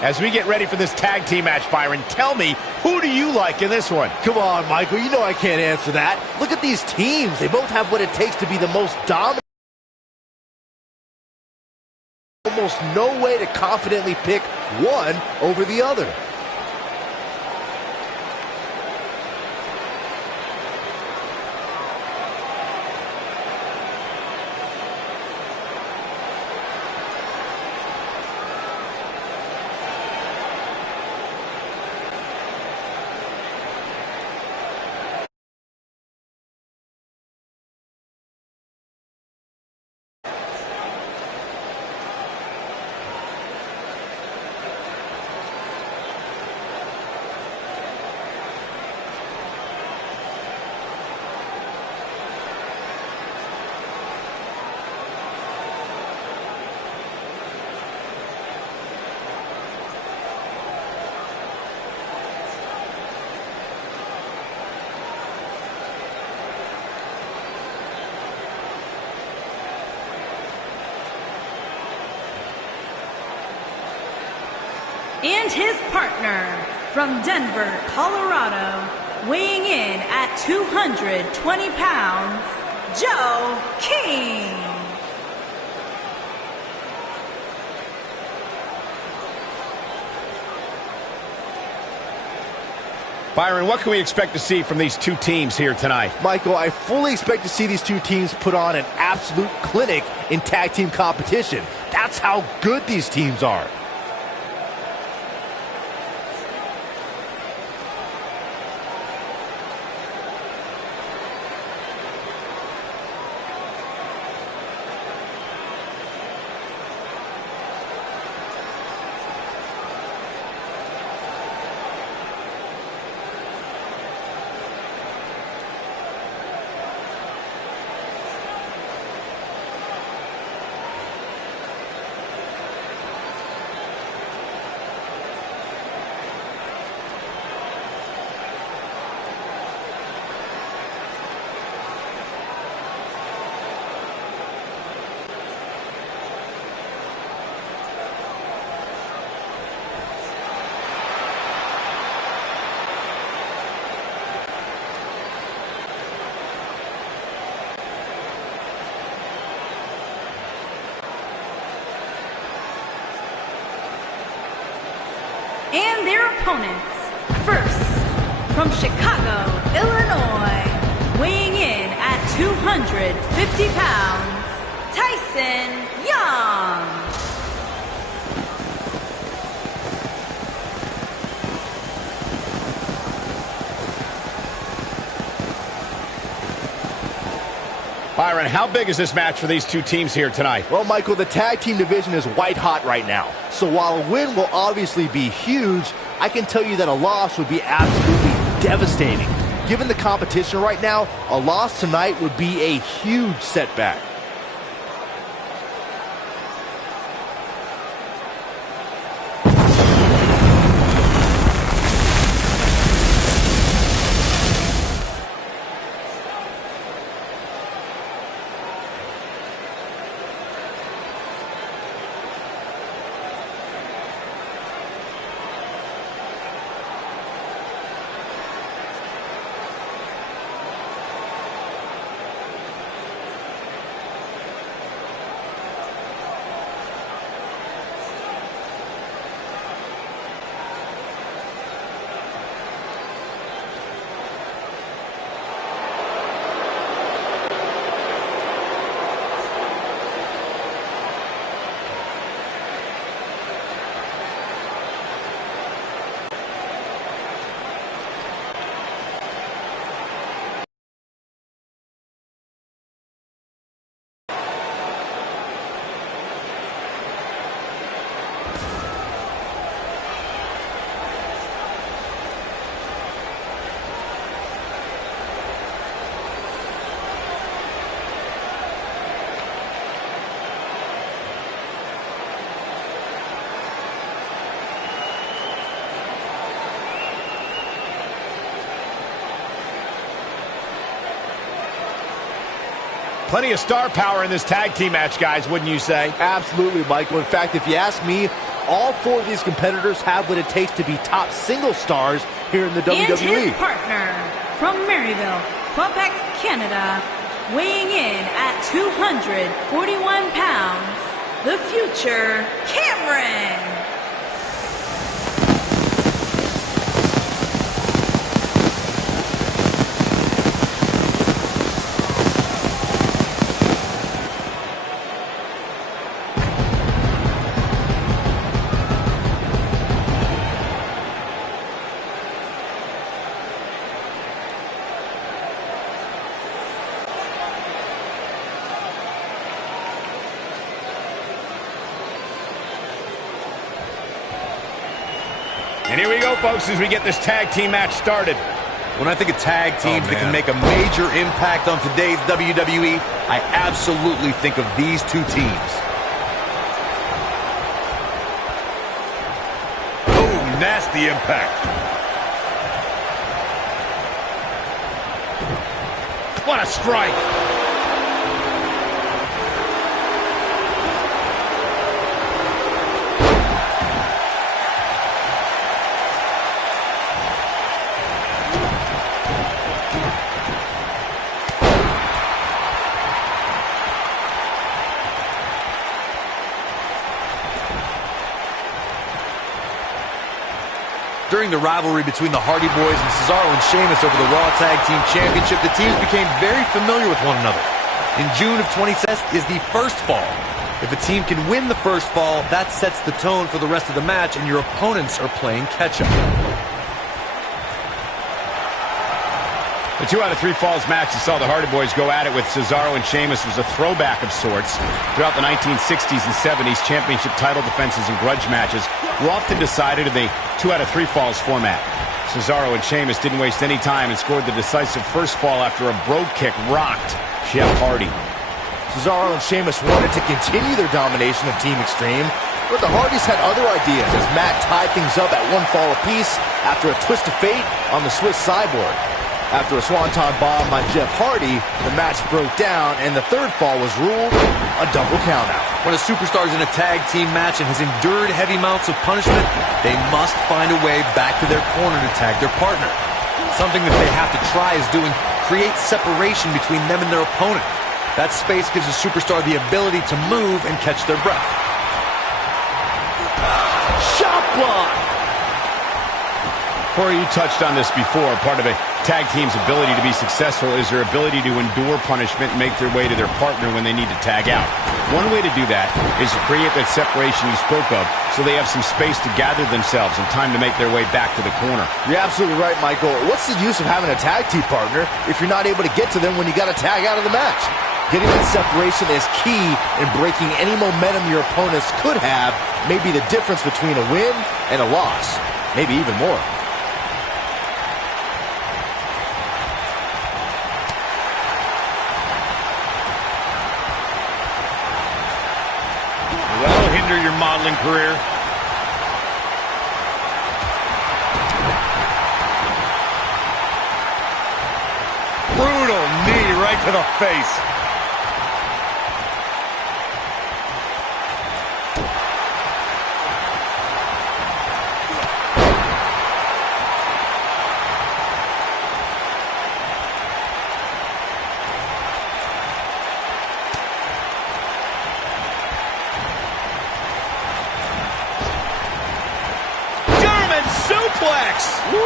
As we get ready for this tag team match, Byron, tell me, who do you like in this one? Come on, Michael, you know I can't answer that. Look at these teams. They both have what it takes to be the most dominant. Almost no way to confidently pick one over the other. And his partner from Denver, Colorado, weighing in at 220 pounds, Joe King. Byron, what can we expect to see from these two teams here tonight? Michael, I fully expect to see these two teams put on an absolute clinic in tag team competition. That's how good these teams are. And their opponents, first, from Chicago, Illinois, weighing in at 250 pounds, Tyson Young. Byron, how big is this match for these two teams here tonight? Well, Michael, the tag team division is white hot right now. So while a win will obviously be huge, I can tell you that a loss would be absolutely devastating. Given the competition right now, a loss tonight would be a huge setback. Plenty of star power in this tag team match, guys, wouldn't you say? Absolutely, Michael. In fact, if you ask me, all four of these competitors have what it takes to be top single stars here in the WWE. And his partner from Maryville, Quebec, Canada, weighing in at 241 pounds, the future Cameron. And here we go, folks, as we get this tag team match started. When I think of tag teams that can make a major impact on today's WWE, I absolutely think of these two teams. Oh, nasty impact. What a strike. During the rivalry between the Hardy Boys and Cesaro and Sheamus over the Raw Tag Team Championship, the teams became very familiar with one another. In June of 2010 is the first fall. If a team can win the first fall, that sets the tone for the rest of the match, and your opponents are playing catch-up. The 2 out of 3 falls match that saw the Hardy Boys go at it with Cesaro and Sheamus was a throwback of sorts. Throughout the 1960s and 70s, championship title defenses and grudge matches were often decided in the 2 out of 3 falls format. Cesaro and Sheamus didn't waste any time and scored the decisive first fall after a brogue kick rocked Jeff Hardy. Cesaro and Sheamus wanted to continue their domination of Team Extreme, but the Hardys had other ideas as Matt tied things up at 1 fall apiece after a twist of fate on the Swiss Cyborg. After a swanton bomb by Jeff Hardy, the match broke down, and the 3rd fall was ruled a double countout. When a superstar is in a tag team match and has endured heavy amounts of punishment, they must find a way back to their corner to tag their partner. Something that they have to try is doing create separation between them and their opponent. That space gives a superstar the ability to move and catch their breath. Shot block! Corey, you touched on this before. Part of a tag team's ability to be successful is their ability to endure punishment and make their way to their partner when they need to tag out. One way to do that is to create that separation you spoke of so they have some space to gather themselves and time to make their way back to the corner. You're absolutely right, Michael. What's the use of having a tag team partner if you're not able to get to them when you got to tag out of the match? Getting that separation is key in breaking any momentum your opponents could have, may be the difference between a win and a loss, maybe even more. That'll hinder your modeling career. Brutal knee right to the face. Suplex! Woo!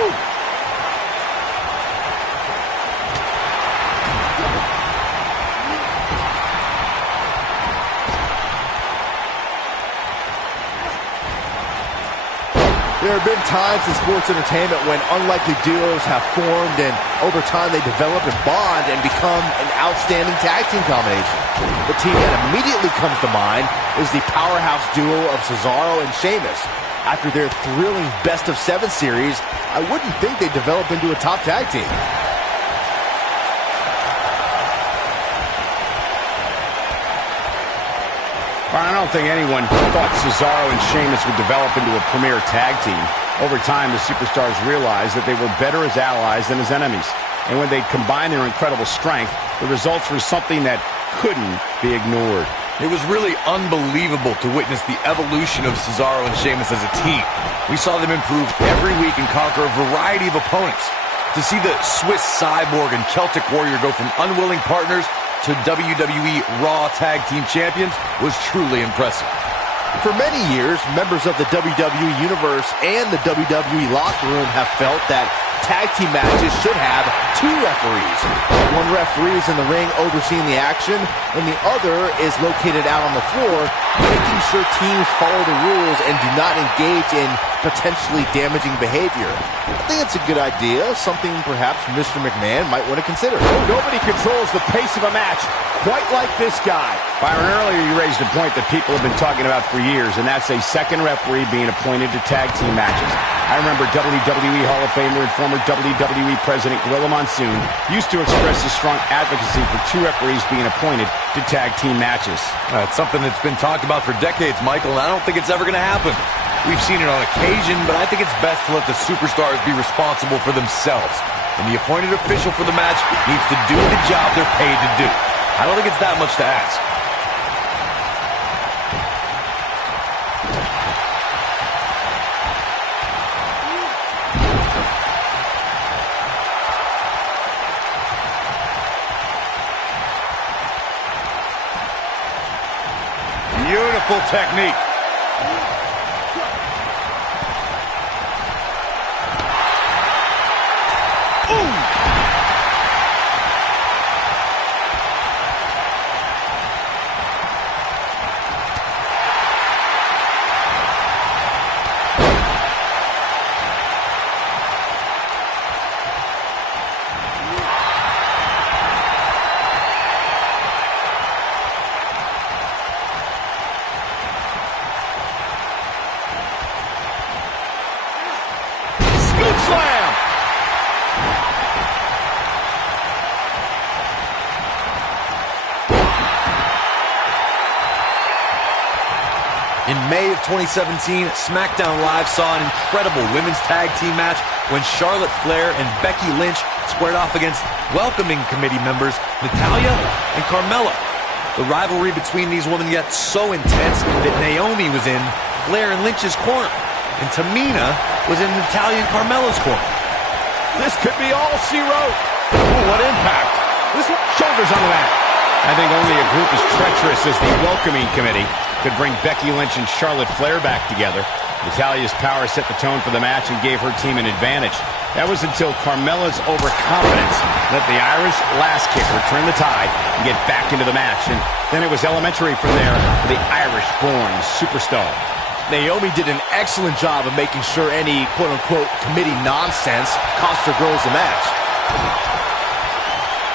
There have been times in sports entertainment when unlikely duos have formed, and over time they develop and bond and become an outstanding tag team combination. The team that immediately comes to mind is the powerhouse duo of Cesaro and Sheamus. After their thrilling best-of-7 series, I wouldn't think they'd develop into a top tag team. Well, I don't think anyone thought Cesaro and Sheamus would develop into a premier tag team. Over time, the superstars realized that they were better as allies than as enemies. And when they combined their incredible strength, the results were something that couldn't be ignored. It was really unbelievable to witness the evolution of Cesaro and Sheamus as a team. We saw them improve every week and conquer a variety of opponents. To see the Swiss Cyborg and Celtic Warrior go from unwilling partners to WWE Raw Tag Team Champions was truly impressive. For many years, members of the WWE Universe and the WWE locker room have felt that tag team matches should have two referees. One referee is in the ring overseeing the action, and the other is located out on the floor, making sure teams follow the rules and do not engage in potentially damaging behavior. I think it's a good idea, something perhaps Mr. McMahon might want to consider. Nobody controls the pace of a match quite like this guy. Byron, earlier you raised a point that people have been talking about for years, and that's a second referee being appointed to tag team matches. I remember WWE Hall of Famer and former WWE President Gorilla Monsoon used to express his strong advocacy for two referees being appointed to tag team matches. It's something that's been talked about for decades, Michael, and I don't think it's ever going to happen. We've seen it on occasion, but I think it's best to let the superstars be responsible for themselves. And the appointed official for the match needs to do the job they're paid to do. I don't think it's that much to ask. Beautiful technique. Slam! In May of 2017, SmackDown Live saw an incredible women's tag team match when Charlotte Flair and Becky Lynch squared off against welcoming committee members Natalya and Carmella. The rivalry between these women got so intense that Naomi was in Flair and Lynch's corner, and Tamina was in Natalya and Carmella's corner. This could be all she wrote. Ooh, what impact. This shoulders on the mat. I think only a group as treacherous as the welcoming committee could bring Becky Lynch and Charlotte Flair back together. Natalya's power set the tone for the match and gave her team an advantage. That was until Carmella's overconfidence let the Irish lass kicker turn the tide and get back into the match. And then it was elementary from there for the Irish-born superstar. Naomi did an excellent job of making sure any quote-unquote committee nonsense cost her girls the match.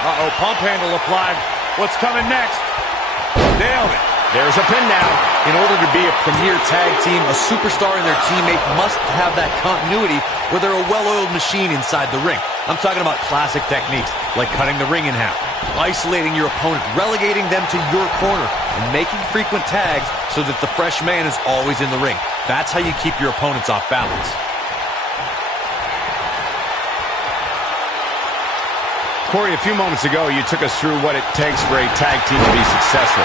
Uh-oh, pump handle applied. What's coming next? Nailed it. There's a pin now. In order to be a premier tag team, a superstar and their teammate must have that continuity where they're a well-oiled machine inside the ring. I'm talking about classic techniques like cutting the ring in half, isolating your opponent, relegating them to your corner, and making frequent tags so that the fresh man is always in the ring. That's how you keep your opponents off balance. Corey, a few moments ago, you took us through what it takes for a tag team to be successful.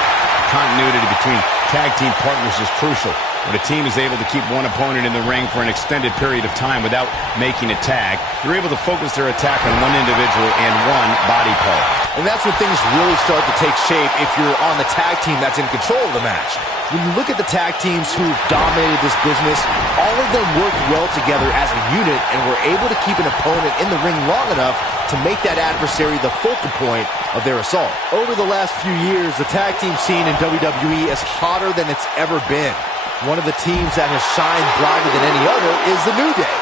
Continuity between tag team partners is crucial. When a team is able to keep one opponent in the ring for an extended period of time without making a tag, they're able to focus their attack on one individual and one body part. And that's when things really start to take shape if you're on the tag team that's in control of the match. When you look at the tag teams who've dominated this business, all of them worked well together as a unit and were able to keep an opponent in the ring long enough to make that adversary the focal point of their assault. Over the last few years, the tag team scene in WWE is hotter than it's ever been. One of the teams that has shined brighter than any other is the New Day.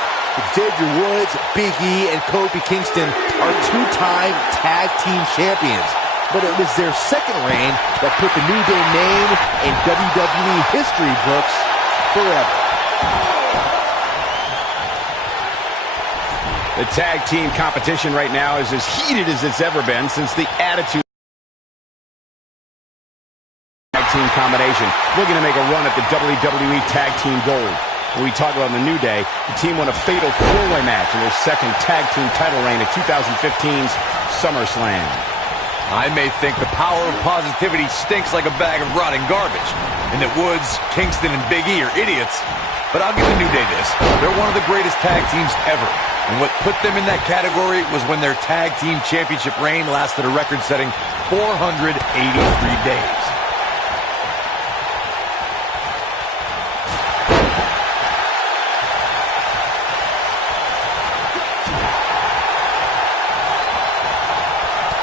Xavier Woods, Big E, and Kofi Kingston are two-time tag team champions. But it was their second reign that put the New Day name in WWE history books forever. The tag team competition right now is as heated as it's ever been since the Attitude Tag Team combination, looking to make a run at the WWE Tag Team Gold. When we talk about the New Day, the team won a fatal four-way match in their second tag team title reign at 2015's SummerSlam. I may think the power of positivity stinks like a bag of rotting garbage, and that Woods, Kingston, and Big E are idiots, but I'll give the New Day this. They're one of the greatest tag teams ever, and what put them in that category was when their tag team championship reign lasted a record-setting 483 days.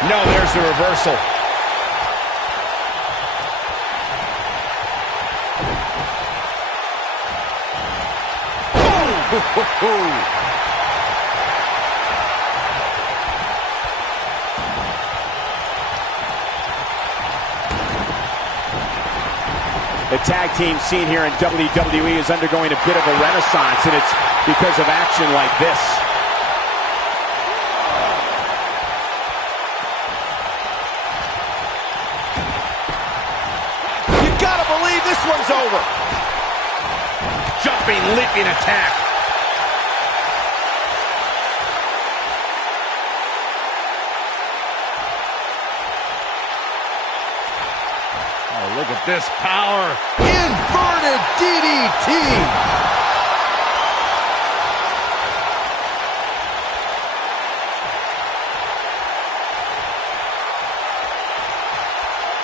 No, there's the reversal. The tag team scene here in WWE is undergoing a bit of a renaissance, and it's because of action like this. This one's over. Jumping, leaping attack. Oh, look at this power. Inverted DDT.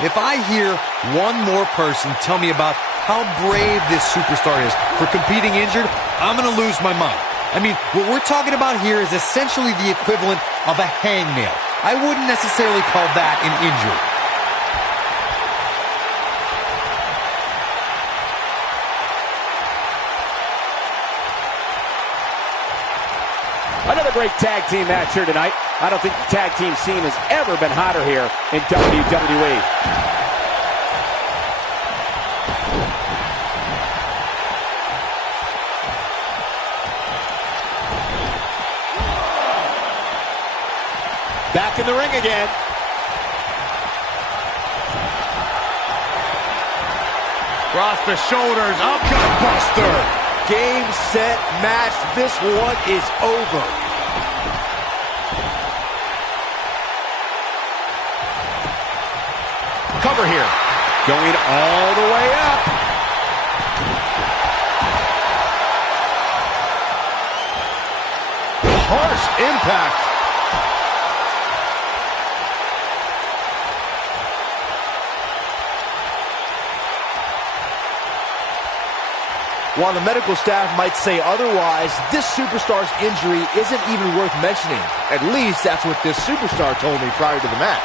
If I hear one more person tell me about how brave this superstar is for competing injured, I'm going to lose my mind. I mean, what we're talking about here is essentially the equivalent of a hangnail. I wouldn't necessarily call that an injury. Another great tag team match here tonight. I don't think the tag team scene has ever been hotter here in WWE. Back in the ring again. Across the shoulders, uppercut buster. Game, set, match. This one is over. Cover here. Going all the way up. Harsh impact. While the medical staff might say otherwise, this superstar's injury isn't even worth mentioning. At least that's what this superstar told me prior to the match.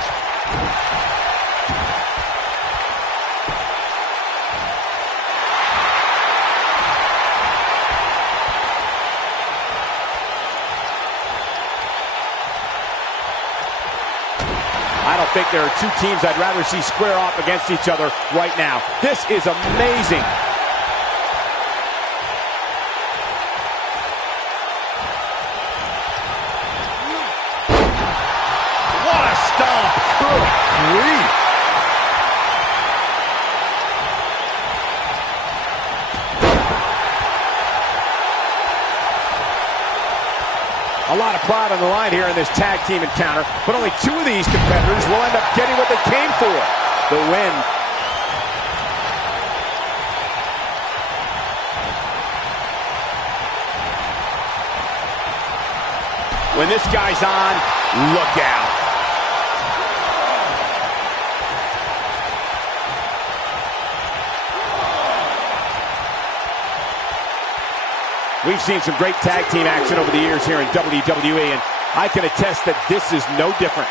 I don't think there are two teams I'd rather see square off against each other right now. This is amazing. Good grief. A lot of pride on the line here in this tag team encounter, but only two of these competitors will end up getting what they came for, the win. When this guy's on, look out. We've seen some great tag team action over the years here in WWE, and I can attest that this is no different.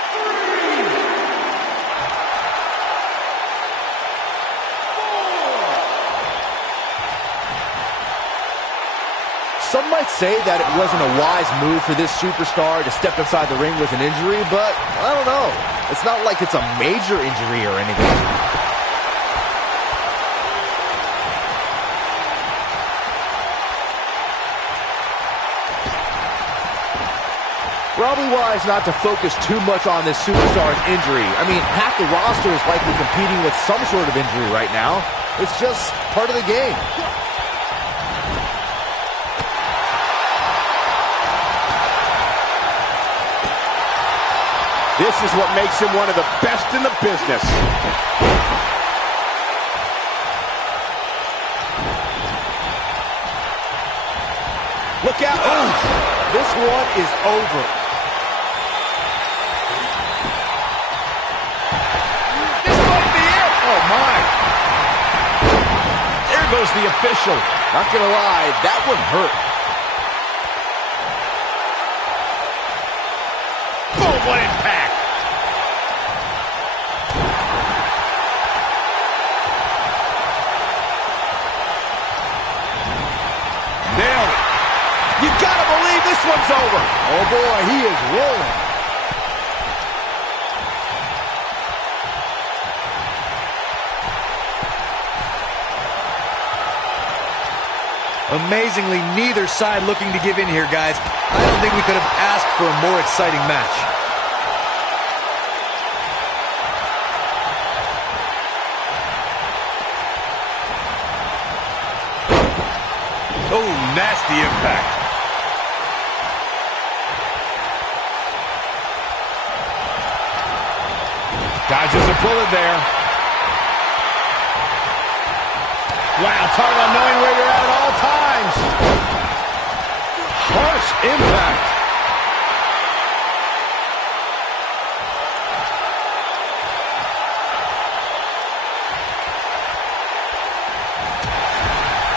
Some might say that it wasn't a wise move for this superstar to step inside the ring with an injury, but I don't know. It's not like it's a major injury or anything. Probably wise not to focus too much on this superstar's injury. I mean, half the roster is likely competing with some sort of injury right now. It's just part of the game. This is what makes him one of the best in the business. Look out. Oh, this one is over. This might be it. Oh, my. There goes the official. Not gonna lie, that one hurt. Boom, what impact. Nailed it. You gotta believe this one's over. Oh boy, he is rolling. Amazingly, neither side looking to give in here, guys. I don't think we could have asked for a more exciting match. Oh, nasty impact. Dodges a bullet there. Wow, talk about knowing where you're at all times. Harsh impact.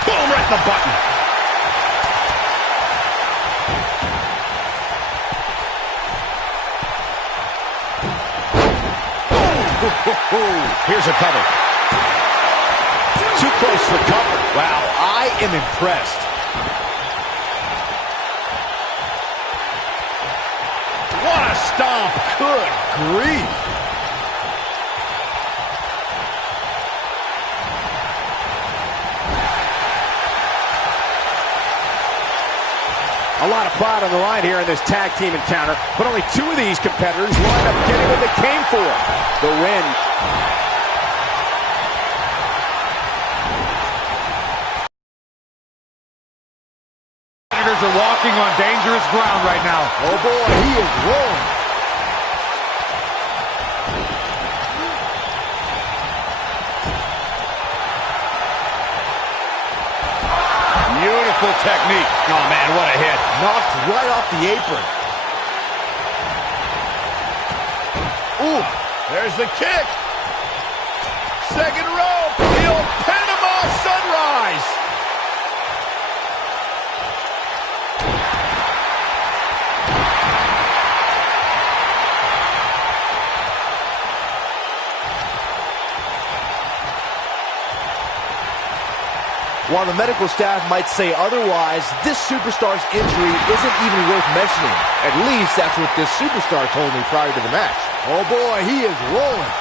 Boom, right in the button. Here's a cover. Too close for cover. Wow, I am impressed. What a stomp. Good grief. A lot of pride on the line here in this tag team encounter, but only two of these competitors wind up getting what they came for, the win. Competitors are walking on dangerous ground right now. Oh boy, he is rolling. Beautiful technique. Oh, man, what a hit. Knocked right off the apron. Ooh, there's the kick. Second rope. The old Panama Sunrise. While the medical staff might say otherwise, this superstar's injury isn't even worth mentioning. At least that's what this superstar told me prior to the match. Oh boy, he is rolling.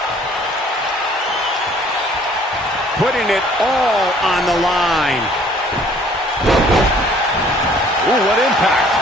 Putting it all on the line. Ooh, what impact.